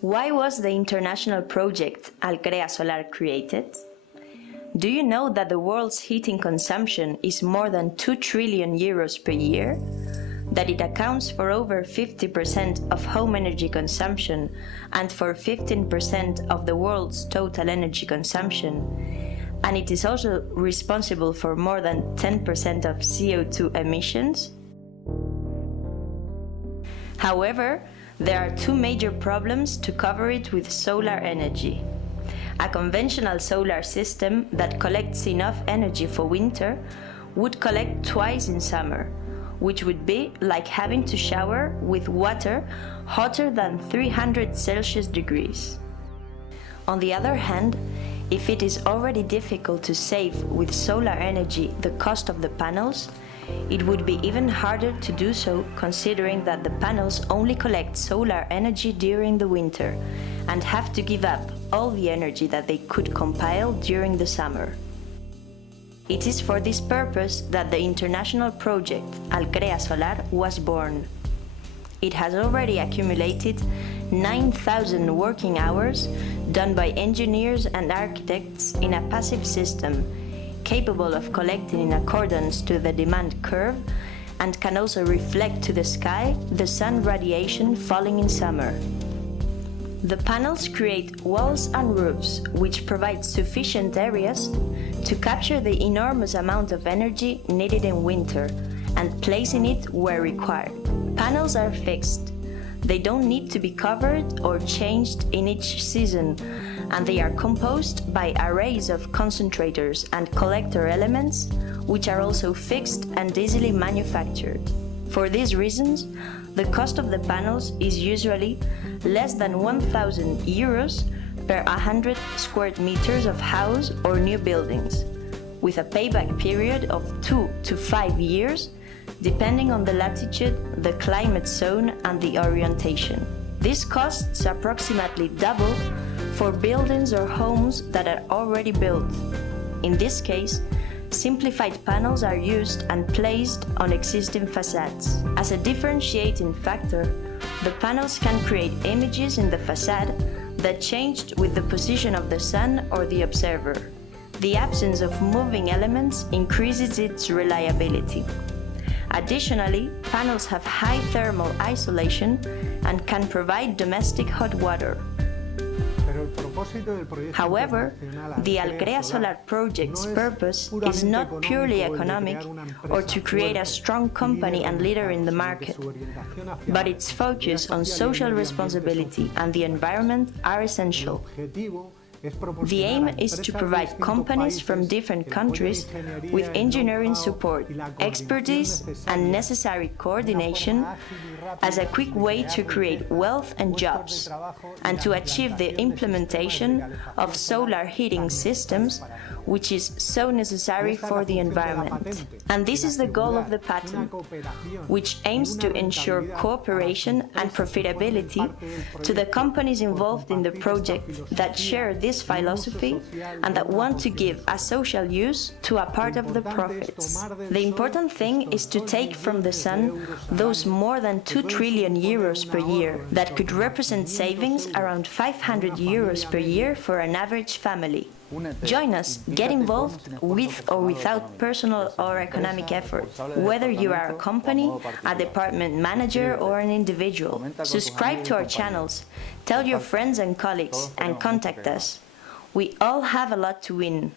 Why was the international project Alcrea Solar created? Do you know that the world's heating consumption is more than 2 trillion euros per year? That it accounts for over 50% of home energy consumption and for 15% of the world's total energy consumption, and it is also responsible for more than 10% of CO2 emissions? However, there are two major problems to cover it with solar energy. A conventional solar system that collects enough energy for winter would collect twice in summer, which would be like having to shower with water hotter than 300 Celsius degrees. On the other hand, if it is already difficult to save with solar energy the cost of the panels, it would be even harder to do so, considering that the panels only collect solar energy during the winter and have to give up all the energy that they could compile during the summer. It is for this purpose that the international project Alcrea Solar was born. It has already accumulated 9,000 working hours done by engineers and architects in a passive system capable of collecting in accordance to the demand curve and can also reflect to the sky the sun radiation falling in summer. The panels create walls and roofs which provide sufficient areas to capture the enormous amount of energy needed in winter and placing it where required. Panels are fixed. They don't need to be covered or changed in each season, and they are composed by arrays of concentrators and collector elements, which are also fixed and easily manufactured. For these reasons, the cost of the panels is usually less than 1,000 euros per 100 square meters of house or new buildings, with a payback period of 2 to 5 years, depending on the latitude, the climate zone and the orientation. This costs approximately double for buildings or homes that are already built. In this case, simplified panels are used and placed on existing facades. As a differentiating factor, the panels can create images in the facade that changed with the position of the sun or the observer. The absence of moving elements increases its reliability. Additionally, panels have high thermal isolation and can provide domestic hot water. However, the Alcrea Solar project's purpose is not purely economic or to create a strong company and leader in the market, but its focus on social responsibility and the environment are essential. The aim is to provide companies from different countries with engineering support, expertise, and necessary coordination as a quick way to create wealth and jobs, and to achieve the implementation of solar heating systems, which is so necessary for the environment. And this is the goal of the patent, which aims to ensure cooperation and profitability to the companies involved in the project that share this philosophy and that want to give a social use to a part of the profits. The important thing is to take from the sun those more than 2 trillion euros per year that could represent savings around 500 euros per year for an average family. Join us, get involved with or without personal or economic effort, whether you are a company, a department manager or an individual. Subscribe to our channels, tell your friends and colleagues, and contact us. We all have a lot to win.